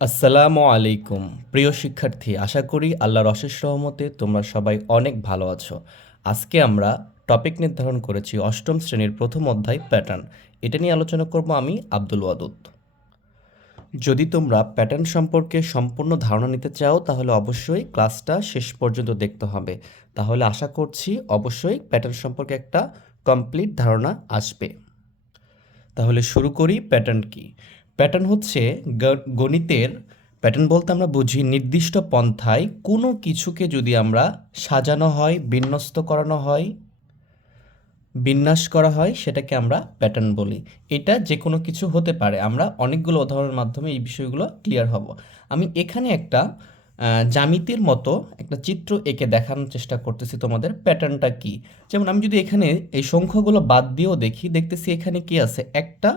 আসসালামু আলাইকুম। প্রিয় শিক্ষার্থী, আশা করি আল্লাহর অশেষ রহমতে তোমরা সবাই অনেক ভালো আছো। আজকে আমরা টপিক নির্ধারণ করেছি অষ্টম শ্রেণির প্রথম অধ্যায় প্যাটার্ন। এটা নিয়ে আলোচনা করব আমি, আব্দুল ওয়াদুদ। যদি তোমরা প্যাটার্ন সম্পর্কে সম্পূর্ণ ধারণা নিতে চাও, তাহলে অবশ্যই ক্লাসটা শেষ পর্যন্ত দেখতে হবে। তাহলে আশা করছি অবশ্যই প্যাটার্ন সম্পর্কে একটা কমপ্লিট ধারণা আসবে। তাহলে শুরু করি প্যাটার্ন কি? প্যাটার্ন হচ্ছে গণিতের প্যাটার্ন বলতে আমরা বুঝি নির্দিষ্ট পন্থায় কোনো কিছুকে যদি আমরা সাজানো হয় বিন্যস্ত করানো হয় বিন্যাস করা হয় সেটাকে আমরা প্যাটার্ন বলি। এটা যে কোনো কিছু হতে পারে। আমরা অনেকগুলো উদাহরণের মাধ্যমে এই বিষয়গুলো ক্লিয়ার হব। আমি এখানে একটা আহ, জ্যামিতির মতো একটা চিত্র এঁকে দেখানোর চেষ্টা করতেছি তোমাদের প্যাটার্নটা কি। যেমন আমি যদি এখানে এই সংখ্যাগুলো বাদ দিয়েও দেখি দেখতেছি এখানে কি আছে? একটা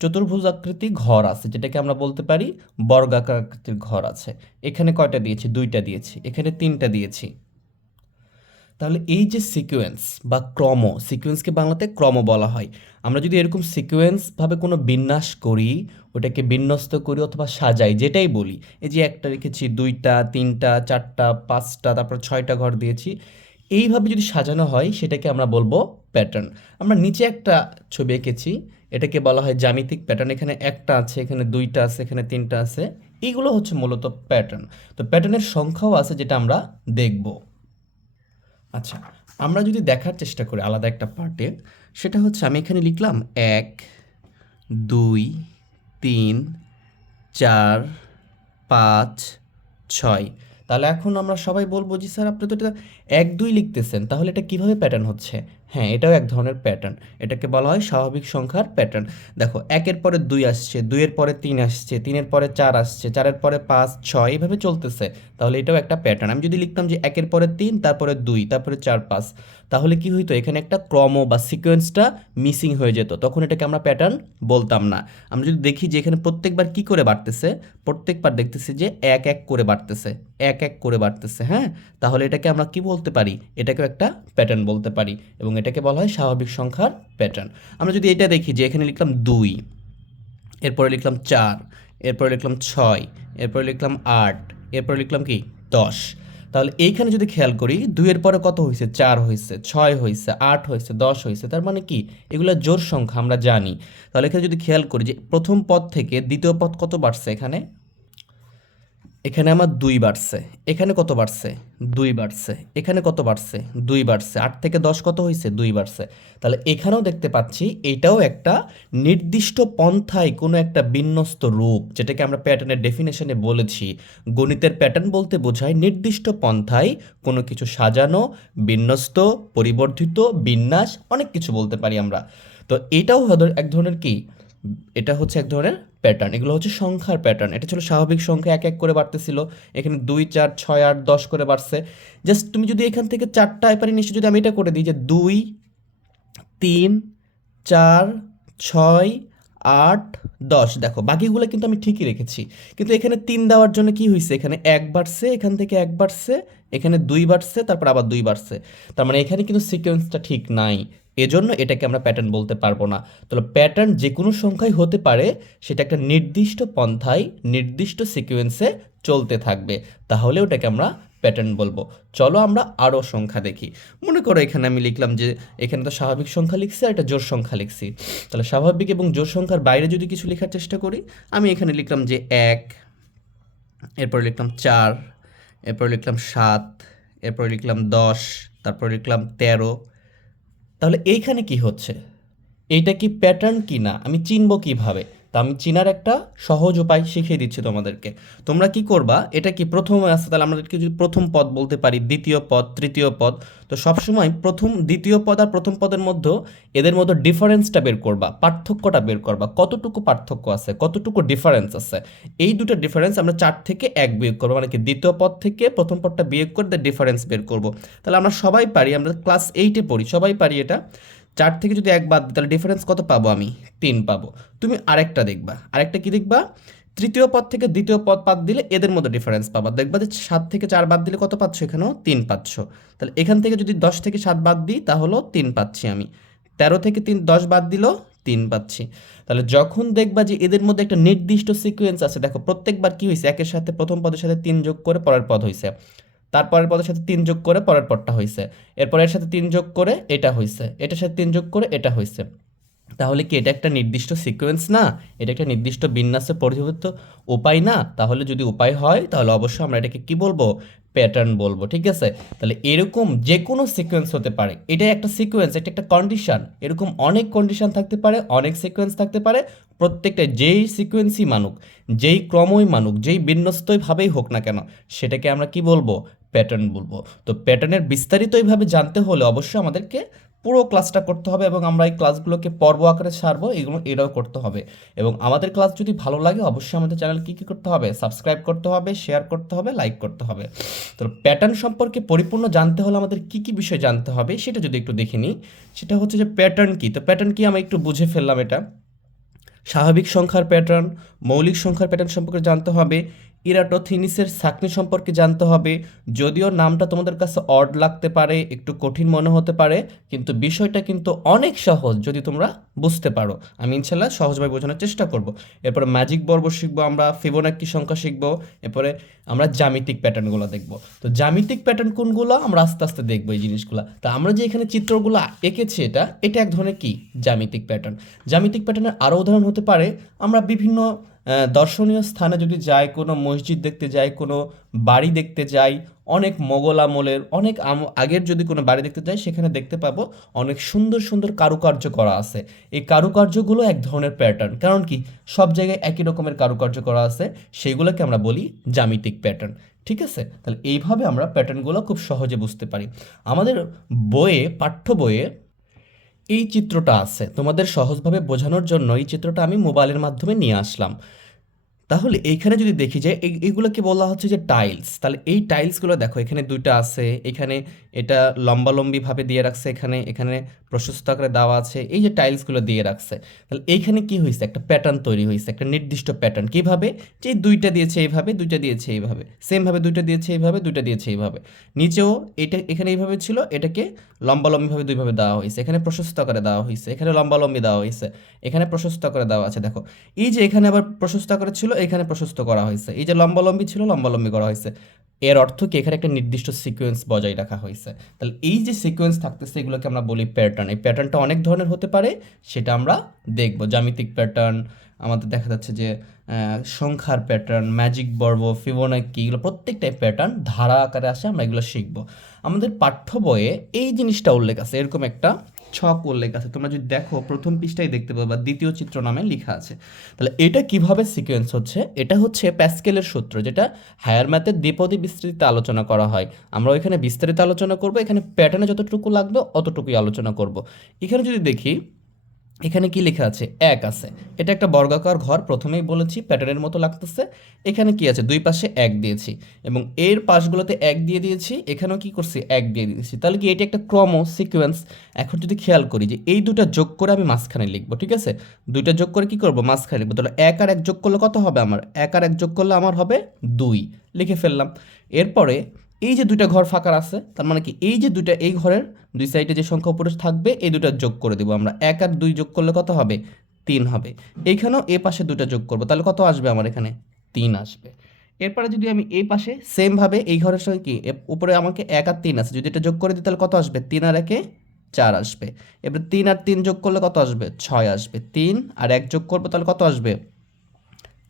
চতুর্ভুজাকৃতি ঘর আছে, যেটাকে আমরা বলতে পারি বর্গাকার আকৃতির ঘর আছে। এখানে কয়টা দিয়েছি? দুইটা দিয়েছি। এখানে তিনটা দিয়েছি। তাহলে এই যে সিকোয়েন্স বা ক্রম সিকোয়েন্সকে বাংলাতে ক্রম বলা হয়। আমরা যদি এরকম সিকোয়েন্সভাবে কোনো বিন্যাস করি, ওটাকে বিন্যস্ত করি অথবা সাজাই, যেটাই বলি, এই যে একটা রেখেছি, দুইটা, তিনটা, চারটা, পাঁচটা, তারপর ছয়টা ঘর দিয়েছি এইভাবে যদি সাজানো হয়, সেটাকে আমরা বলব প্যাটার্ন আমরা নিচে একটা ছবি এঁকেছি, এটাকে বলা হয় জ্যামিতিক প্যাটার্ন এখানে একটা আছে, এখানে দুইটা আছে, এখানে তিনটা আছে। এইগুলো হচ্ছে মূলত প্যাটার্ন তো প্যাটার্নের সংখ্যাও আছে যেটা আমরা দেখব। আচ্ছা আমরা যদি দেখার চেষ্টা করি আলাদা একটা পার্টে সেটা হচ্ছে আমি এখানে লিখলাম এক, দুই, তিন, চার, পাঁচ, ছয়। তাহলে এখন আমরা সবাই বলব যে, স্যার, আপনি তো এটা এক দুই লিখতেছেন, তাহলে এটা কীভাবে প্যাটার্ন হচ্ছে? হ্যাঁ এটাও এক ধরনের প্যাটার্ন এটাকে বলা হয় স্বাভাবিক সংখ্যার প্যাটার্ন দেখো, একের পরে দুই আসছে, দুইয়ের পরে তিন আসছে, তিনের পরে চার আসছে, চারের পরে পাঁচ, ছয় এইভাবে চলতেছে। তাহলে এটাও একটা প্যাটার্ন আমি যদি লিখতাম যে, একের পরে তিন, তারপরে দুই, তারপরে চার, পাঁচ। তাহলে কি হইতো? এখানে একটা ক্রম বা সিকোয়েন্সটা মিসিং হয়ে যেত। তখন এটাকে আমরা প্যাটার্ন বলতাম না। আমরা যদি দেখি যে এখানে প্রত্যেকবার কি করে বাড়তেছে, প্রত্যেকবার দেখতেছি যে এক এক করে বাড়তেছে, এক এক করে বাড়তেছে হ্যাঁ? তাহলে এটাকে আমরা কি বলতে পারি? এটাকেও একটা প্যাটার্ন বলতে পারি এবং এটাকে বলা হয় স্বাভাবিক সংখ্যার প্যাটার্ন আমরা যদি এটা দেখি যে এখানে লিখলাম দুই, এরপরে লিখলাম চার, এরপরে লিখলাম ছয়, এরপরে লিখলাম আট, এরপরে লিখলাম কি? দশ। তাহলে এইখানে যদি খেয়াল করি, দুইয়ের পরে কত হয়েছে চার হয়েছে ছয় হয়েছে আট হয়েছে দশ হয়েছে তার মানে কি? এগুলো জোর সংখ্যা আমরা জানি। তাহলে এখানে যদি খেয়াল করি যে প্রথম পদ থেকে দ্বিতীয় পদ কত বাড়ছে এখানে? এখানে আমার দুই বাড়ছে। এখানে কত বাড়ছে? দুই বাড়ছে। এখানে কত বাড়ছে? দুই বাড়ছে। আট থেকে দশ কত হয়েছে দুই বাড়ছে। তাহলে এখানেও দেখতে পাচ্ছি এটাও একটা নির্দিষ্ট পন্থায় কোনো একটা বিন্যস্ত রূপ, যেটাকে আমরা প্যাটার্নের ডেফিনেশনে বলেছি। গণিতের প্যাটার্ন বলতে বোঝায় নির্দিষ্ট পন্থায় কোনো কিছু সাজানো, বিন্যস্ত, পরিবর্ধিত, বিন্যাস, অনেক কিছু বলতে পারি আমরা। তো এটাও এক ধরনের কি? এটা হচ্ছে এক ধরনের প্যাটার্ন এগুলো হচ্ছে সংখ্যার প্যাটার্ন এটা ছিল স্বাভাবিক সংখ্যা, এক এক করে বাড়তেছিল। এখানে দুই, চার, ছয়, আট, দশ করে বাড়ছে। জাস্ট তুমি যদি এখান থেকে চারটা এপারে নিশ্চয় যদি আমি এটা করে দিই যে দুই, তিন, চার, ছয় আট, দশ। দেখো, বাকিগুলো কিন্তু আমি ঠিকই রেখেছি। কিন্তু এখানে তিন দেওয়ার জন্য কি হয়েছে এখানে এক বাড়ছে, এখান থেকে এক বাড়ছে, এখানে দুই বাড়ছে, তারপর আবার দুই বাড়ছে। তার মানে এখানে কিন্তু সিকোয়েন্সটা ঠিক নাই। এজন্য এটাকে আমরা প্যাটার্ন বলতে পারব না। তাহলে প্যাটার্ন যে কোনো সংখ্যাই হতে পারে, সেটা একটা নির্দিষ্ট পন্থায় নির্দিষ্ট সিকোয়েন্সে চলতে থাকবে। তাহলে ওটাকে আমরা প্যাটার্ন বলব। চলো আমরা আরও সংখ্যা দেখি। মনে করো এখানে আমি লিখলাম যে, এখানে তো স্বাভাবিক সংখ্যা লিখছি আর একটা জোর সংখ্যা লিখছি। তাহলে স্বাভাবিক এবং জোর সংখ্যার বাইরে যদি কিছু লেখার চেষ্টা করি, আমি এখানে লিখলাম যে এক, এরপর লিখলাম চার, এরপর লিখলাম সাত, এরপর লিখলাম দশ, তারপর লিখলাম তেরো। তাহলে এইখানে কি হচ্ছে? এইটা কি প্যাটার্ন কি না আমি চিনব কীভাবে? তা আমি চিনার একটা সহজ উপায় শিখিয়ে দিচ্ছি তোমাদেরকে। তোমরা কি করবা? এটা কি প্রথম আছে তাহলে আমাদেরকে যদি প্রথম পদ বলতে পারি, দ্বিতীয় পদ, তৃতীয় পদ, তো সবসময় প্রথম, দ্বিতীয় পদ আর প্রথম পদের মধ্যে এদের মধ্যে ডিফারেন্সটা বের করবা, পার্থক্যটা বের করবা। কতটুকু পার্থক্য আছে? কতটুকু ডিফারেন্স আছে? এই দুটো ডিফারেন্স আমরা চার থেকে এক বিয়োগ করব মানে কি দ্বিতীয় পদ থেকে প্রথম পদটা বিয়োগ করে ডিফারেন্স বের করব। তাহলে আমরা সবাই পারি, আমরা ক্লাস এইটে পড়ি, সবাই পারি এটা? চার থেকে যদি এক বাদ তাহলে ডিফারেন্স কত পাবো আমি? তিন পাবো। তুমি আরেকটা দেখবা। আরেকটা কি দেখবা? তৃতীয় পদ থেকে দ্বিতীয় পদ বাদ দিলে এদের মধ্যে ডিফারেন্স পাবা। দেখবা যে সাত থেকে চার বাদ দিলে কত পাচ্ছ এখানেও? তিন পাচ্ছ। তাহলে এখান থেকে যদি দশ থেকে সাত বাদ দিই, তাহলেও তিন পাচ্ছি আমি। তেরো থেকে তিন, দশ বাদ দিলেও তিন পাচ্ছি। তাহলে যখন দেখবা যে এদের মধ্যে একটা নির্দিষ্ট সিকোয়েন্স আছে, দেখো প্রত্যেকবার কি হয়েছে একের সাথে প্রথম পদের সাথে তিন যোগ করে পরের পদ হয়েছে তারপরের পদের সাথে তিন যোগ করে পরের পদটা হয়েছে এরপর এর সাথে তিন যোগ করে এটা হয়েছে এটার সাথে তিন যোগ করে এটা হয়েছে তাহলে কি এটা একটা নির্দিষ্ট সিকোয়েন্স না? এটা একটা নির্দিষ্ট বিন্যাসে পরিবর্তিত উপায় না? তাহলে যদি উপায় হয়, তাহলে অবশ্যই আমরা এটাকে কি বলব? প্যাটার্ন বলব, ঠিক আছে? তাহলে এরকম যে কোনো সিকোয়েন্স হতে পারে। এটা একটা সিকোয়েন্স এটা একটা কন্ডিশন এরকম অনেক কন্ডিশন থাকতে পারে, অনেক সিকোয়েন্স থাকতে পারে, প্রত্যেকটা যেই সিকোয়েন্সই মানুক, যেই ক্রমই মানুক, যেই বিন্যস্তভাবেই হোক না কেন, সেটাকে আমরা কি বলব? প্যাটার্ন বলব। তো প্যাটার্নের বিস্তারিত এইভাবে জানতে হলে অবশ্যই আমাদেরকে পুরো ক্লাসটা করতে হবে এবং আমরা এই ক্লাসগুলোকে পর্ব আকারে সারবো, এগুলো এটাও করতে হবে। এবং আমাদের ক্লাস যদি ভালো লাগে, অবশ্যই আমাদের চ্যানেল কী কী করতে হবে? সাবস্ক্রাইব করতে হবে শেয়ার করতে হবে লাইক করতে হবে। তো প্যাটার্ন সম্পর্কে পরিপূর্ণ জানতে হলে আমাদের কী কী বিষয় জানতে হবে, সেটা যদি একটু দেখে নিই, সেটা হচ্ছে যে প্যাটার্ন কী? তো প্যাটার্ন কী আমি একটু বুঝে ফেললাম এটা। স্বাভাবিক সংখ্যার প্যাটার্ন মৌলিক সংখ্যার প্যাটার্ন সম্পর্কে জানতে হবে ইরাটোথিনিসের সাকনি সম্পর্কে জানতে হবে। যদিও নামটা তোমাদের কাছে অড লাগতে পারে, একটু কঠিন মনে হতে পারে, কিন্তু বিষয়টা কিন্তু অনেক সহজ যদি তোমরা বুঝতে পারো। আমি ইনশাল্লাহ সহজভাবে বোঝানোর চেষ্টা করব। এরপরে ম্যাজিক বর্ব শিখব আমরা ফিবোনাক্কি সংখ্যা শিখব, এরপরে আমরা জ্যামিতিক প্যাটার্নগুলো দেখব। তো জ্যামিতিক প্যাটার্ন কোনগুলো? আমরা আস্তে আস্তে দেখব এই জিনিসগুলো। তা আমরা যে এখানে চিত্রগুলো এঁকেছি এটা এটা এক ধরনের কি? জ্যামিতিক প্যাটার্ন। জ্যামিতিক প্যাটার্নের আরও উদাহরণ হতে পারে। আমরা বিভিন্ন দর্শনীয় স্থানে যদি যাই, কোনো মসজিদ দেখতে যাই, কোনো বাড়ি দেখতে যাই, অনেক মোগল আমলের, অনেক আগের যদি কোনো বাড়ি দেখতে যাই, সেখানে দেখতে পাবো অনেক সুন্দর সুন্দর কারুকার্য করা আছে। এই কারুকার্যগুলো এক ধরনের প্যাটার্ন কারণ কি? সব জায়গায় একই রকমের কারুকার্য করা আছে, সেইগুলোকে আমরা বলি জ্যামিতিক প্যাটার্ন ঠিক আছে? তাহলে এইভাবে আমরা প্যাটার্নগুলো খুব সহজে বুঝতে পারি। আমাদের বইয়ে, পাঠ্য বইয়ে এই চিত্রটা আছে। তোমাদের সহজভাবে বোঝানোর জন্য এই চিত্রটা আমি মোবাইলের মাধ্যমে নিয়ে আসলাম। তাহলে এইখানে যদি দেখি যে এই- এইগুলোকে বলা হচ্ছে যে টাইলস তাহলে এই টাইলসগুলো দেখো, এখানে দুইটা আছে, এখানে এটা লম্বালম্বিভাবে দিয়ে রাখছে এখানে এখানে প্রশস্ত আকারে দেওয়া আছে, এই যে টাইলসগুলো দিয়ে রাখছে। তাহলে এইখানে কি হয়েছে? একটা প্যাটার্ন তৈরি হয়েছে, একটা নির্দিষ্ট প্যাটার্ন কীভাবে? যে দুইটা দিয়েছে এইভাবে, দুইটা দিয়েছে এইভাবে। সেমভাবে দুইটা দিয়েছে এইভাবে, দুইটা দিয়েছে এইভাবে। নিচেও এটা, এখানে এইভাবে ছিল, এটাকে লম্বালম্বিভাবে দুইভাবে দেওয়া হয়েছে। এখানে প্রশস্ত করে দেওয়া হয়েছে, এখানে লম্বালম্বি দেওয়া হয়েছে, এখানে প্রশস্ত করে দেওয়া আছে। দেখো, এই যে এখানে আবার প্রশস্ত করে ছিল, এখানে প্রশস্ত করা হয়েছে। এই যে লম্বালম্বি ছিল, লম্বালম্বি করা হয়েছে। এর অর্থ কি? এখানে একটা নির্দিষ্ট সিকোয়েন্স বজায় রাখা হয়েছে। তাহলে এই যে সিকোয়েন্স থাকতেছে, এগুলোকে আমরা বলি প্যাটার্ন এই প্যাটার্নটা অনেক ধরনের হতে পারে, সেটা আমরা দেখব। জ্যামিতিক প্যাটার্ন আমাদের দেখা যাচ্ছে যে সংখ্যার প্যাটার্ন ম্যাজিক বর্ব ফিবোনাকি এগুলো প্রত্যেকটাই প্যাটার্ন ধারা আকারে আসে, আমরা এগুলো শিখব। আমাদের পাঠ্য বইয়ে এই জিনিসটা উল্লেখ আছে, এরকম একটা ছক উল্লেখ আছে। তোমরা যদি দেখো, প্রথম পৃষ্ঠায় দেখতে পাবে বা দ্বিতীয় চিত্র নামে লেখা আছে। তাহলে এটা কীভাবে সিকোয়েন্স হচ্ছে? এটা হচ্ছে প্যাসকেলের সূত্র, যেটা হায়ার ম্যাথের দ্বিপদী বিস্তৃতিতে আলোচনা করা হয়। আমরা ওইখানে বিস্তারিত আলোচনা করব, এখানে প্যাটার্নে যতটুকু লাগবে, অতটুকুই আলোচনা করব। এখানে যদি দেখি এখানে কি লেখা আছে? এক আছে। এটা একটা বর্গাকার ঘর, প্রথমেই বলেছি, প্যাটার্নের মতো লাগতেছে। এখানে কি আছে? দুই পাশে এক দিয়েছি। এবং এর পাশগুলোতে এক দিয়ে দিয়েছি, এখানেও কি করছি? এক দিয়ে দিয়েছি। তাহলে কি এটি একটা ক্রম, সিকোয়েন্স? এখন যদি খেয়াল করি যে এই দুটো যোগ করে আমি মাঝখানে লিখব, ঠিক আছে? দুইটা যোগ করে কি করব? মাঝখানে লিখব। তাহলে এক আর এক যোগ করলে কত হবে আমার? এক আর এক যোগ করলে আমার হবে দুই। লিখে ফেললাম। এরপরে এই যে দুইটা ঘর ফাঁকা আছে, তার মানে কি এই যে দুইটা, এই ঘরের দুই সাইডে যে সংখ্যা উপরে থাকবে, এই দুটা যোগ করে দেবো আমরা। এক আর দুই যোগ করলে কত হবে? তিন হবে। এইখানেও এ পাশে দুটা যোগ করব। তাহলে কত আসবে আমার এখানে? তিন আসবে। এরপরে যদি আমি এই পাশে সেমভাবে এই ঘরের সঙ্গে কি উপরে আমাকে এক আর তিন আছে, যদি এটা যোগ করে দিই তাহলে কত আসবে? তিন আর একে চার আসবে। এবার তিন আর তিন যোগ করলে কত আসবে? ছয় আসবে। তিন আর এক যোগ করব তাহলে কত আসবে?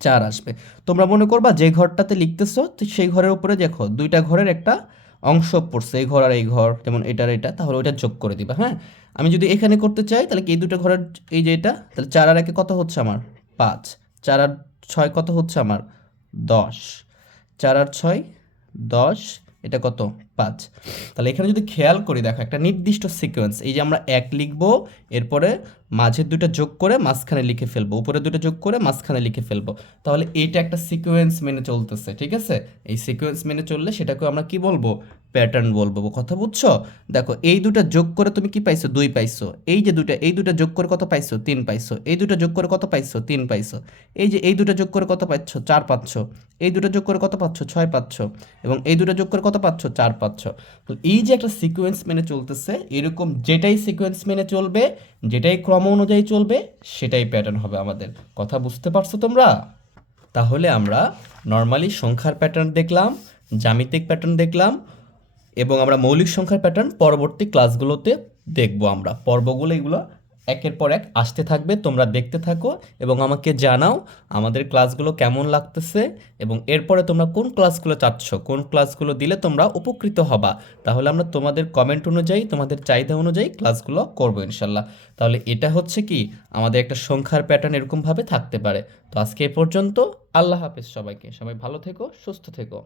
চার আসবে। তোমরা মনে করবা যে ঘরটাতে লিখতেছো, তো সেই ঘরের উপরে দেখো দুইটা ঘরের একটা অংশ পড়ছে, এই ঘর আর এই ঘর, যেমন এটার এটা, তাহলে ওইটা যোগ করে দিবা হ্যাঁ? আমি যদি এখানে করতে চাই, তাহলে কি এই দুটো ঘরের এই যে এটা, তাহলে চার আর একে কত হচ্ছে আমার? পাঁচ। চার আর ছয় কত হচ্ছে আমার? দশ। চার আর ছয়, দশ, এটা কত? পাঁচ তাহলে এখানে যদি খেয়াল করি, দেখো একটা নির্দিষ্ট সিকোয়েন্স এই যে আমরা এক লিখব, এরপরে মাঝের দুটো যোগ করে মাঝখানে লিখে ফেলব উপরে দুটো যোগ করে মাঝখানে লিখে ফেলব। তাহলে এইটা একটা সিকোয়েন্স মেনে চলতেছে, ঠিক আছে? এই সিকোয়েন্স মেনে চললে সেটাকে আমরা কি বলব? প্যাটার্ন বলব। কথা বুঝছ? দেখো, এই দুটো যোগ করে তুমি কি পাইছো? দুই পাইছো। এই যে দুটো এই দুটো যোগ করে কত পাইছো? তিন পাইছো। এই দুটো যোগ করে কত পাইছো? তিন পাইছো। এই যে এই দুটো যোগ করে কত পাচ্ছ? চার পাচ্ছ। এই দুটো যোগ করে কত পাচ্ছ? ছয় পাচ্ছ। এবং এই দুটো যোগ করে কত পাচ্ছ? চার পাচ্ছ। পাচ্ছ। এই যে একটা সিকোয়েন্স মেনে চলতেছে, এরকম যেটাই সিকোয়েন্স মেনে চলবে, যেটাই ক্রম অনুযায়ী চলবে, সেটাই প্যাটার্ন হবে আমাদের। কথা বুঝতে পারছ তোমরা? তাহলে আমরা নর্মালি সংখ্যার প্যাটার্ন দেখলাম, জ্যামিতিক প্যাটার্ন দেখলাম, এবং আমরা মৌলিক সংখ্যার প্যাটার্ন পরবর্তী ক্লাসগুলোতে দেখব আমরা। পর্বগুলো এগুলো একের পর এক আসতে থাকবে, তোমরা দেখতে থাকো এবং আমাকে জানাও আমাদের ক্লাসগুলো কেমন লাগতেছে এবং এরপরে তোমরা কোন ক্লাসগুলো চাচ্ছ, কোন ক্লাসগুলো দিলে তোমরা উপকৃত হবা। তাহলে আমরা তোমাদের কমেন্ট অনুযায়ী, তোমাদের চাহিদা অনুযায়ী ক্লাসগুলো করব ইনশাল্লাহ। তাহলে এটা হচ্ছে কি, আমাদের একটা সংখ্যার প্যাটার্ন এরকমভাবে থাকতে পারে। তো আজকে এ পর্যন্ত, আল্লাহ হাফেজ সবাইকে। সবাই ভালো থেকো, সুস্থ থেকো।